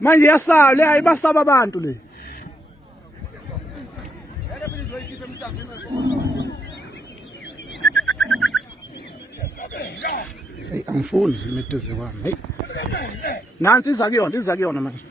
manje yasale ayibasaba abantu le. Hey angifuni zimeduze kwami. Hey. Nansi iza kuyona manje.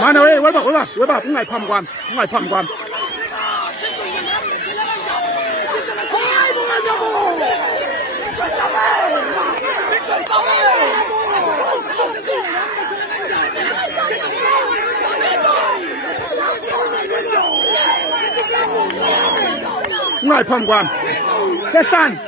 Mana weba ungayiphambi kwami. Ungayiphambi kwami. Sehlani.